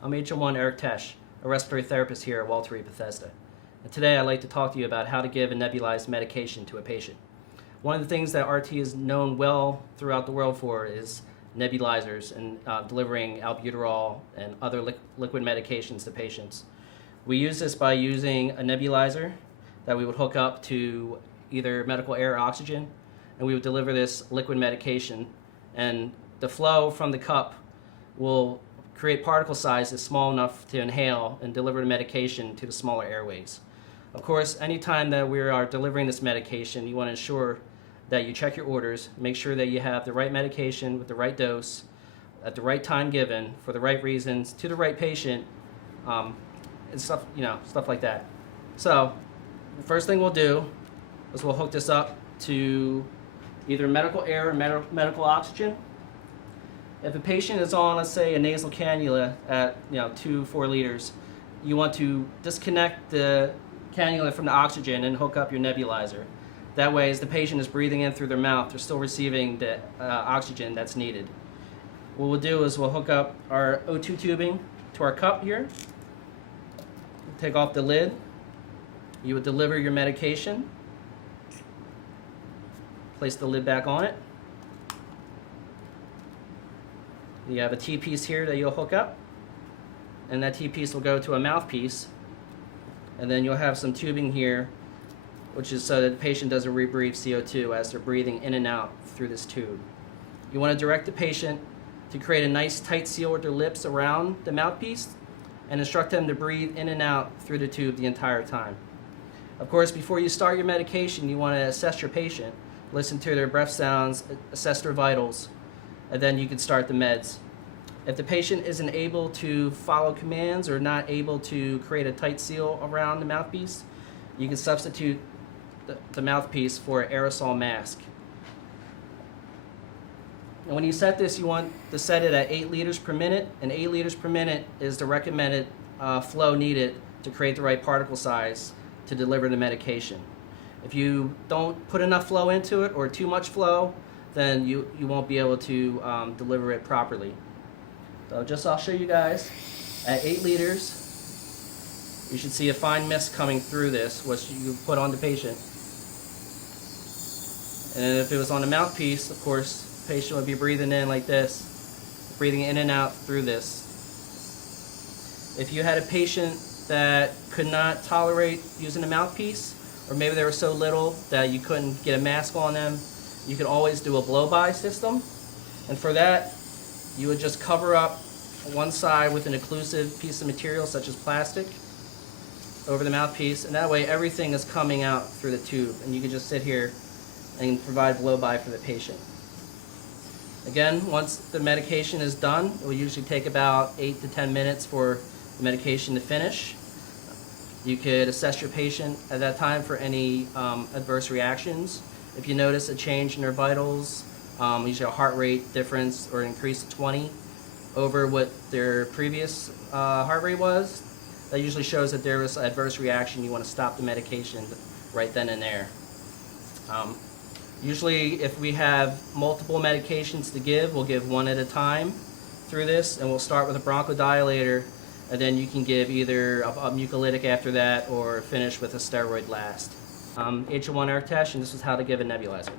I'm HM1 Eric Tesh, a respiratory therapist here at Walter Reed Bethesda. And today I'd like to talk to you about how to give a nebulized medication to a patient. One of the things that RT is known well throughout the world for is nebulizers and delivering albuterol and other liquid medications to patients. We use this by using a nebulizer that we would hook up to either medical air or oxygen, and we would deliver this liquid medication, and the flow from the cup will create particle sizes small enough to inhale and deliver the medication to the smaller airways. Of course, anytime that we are delivering this medication, you want to ensure that you check your orders, make sure that you have the right medication with the right dose, at the right time given, for the right reasons, to the right patient, and stuff like that. So, the first thing we'll do is we'll hook this up to either medical air or medical oxygen. If a patient is on, let's say, a nasal cannula at 2-4 liters, you want to disconnect the cannula from the oxygen and hook up your nebulizer. That way, as the patient is breathing in through their mouth, they're still receiving the oxygen that's needed. What we'll do is we'll hook up our O2 tubing to our cup here. Take off the lid. You would deliver your medication. Place the lid back on it. You have a T-piece here that you'll hook up, and that T-piece will go to a mouthpiece, and then you'll have some tubing here, which is so that the patient doesn't rebreathe CO2 as they're breathing in and out through this tube. You want to direct the patient to create a nice tight seal with their lips around the mouthpiece and instruct them to breathe in and out through the tube the entire time. Of course, before you start your medication, you want to assess your patient, listen to their breath sounds, assess their vitals, and then you can start the meds. If the patient isn't able to follow commands or not able to create a tight seal around the mouthpiece, you can substitute the mouthpiece for an aerosol mask. And when you set this, you want to set it at 8 liters per minute, and 8 liters per minute is the recommended flow needed to create the right particle size to deliver the medication. If you don't put enough flow into it or too much flow, then you won't be able to deliver it properly. So I'll show you guys. At 8 liters, you should see a fine mist coming through this, which you put on the patient. And if it was on the mouthpiece, of course, the patient would be breathing in like this, breathing in and out through this. If you had a patient that could not tolerate using a mouthpiece, or maybe they were so little that you couldn't get a mask on them, you can always do a blow-by system. And for that, you would just cover up one side with an occlusive piece of material such as plastic over the mouthpiece, and that way everything is coming out through the tube, and you can just sit here and provide blow-by for the patient. Again, once the medication is done, it will usually take about 8 to 10 minutes for the medication to finish. You could assess your patient at that time for any adverse reactions. If you notice a change in their vitals, usually a heart rate difference or increase to 20 over what their previous heart rate was, that usually shows that there was an adverse reaction. You want to stop the medication right then and there. Usually if we have multiple medications to give, we'll give one at a time through this, and we'll start with a bronchodilator, and then you can give either a mucolytic after that or finish with a steroid last. HM1 Eric Tesh, and this is how to give a nebulizer.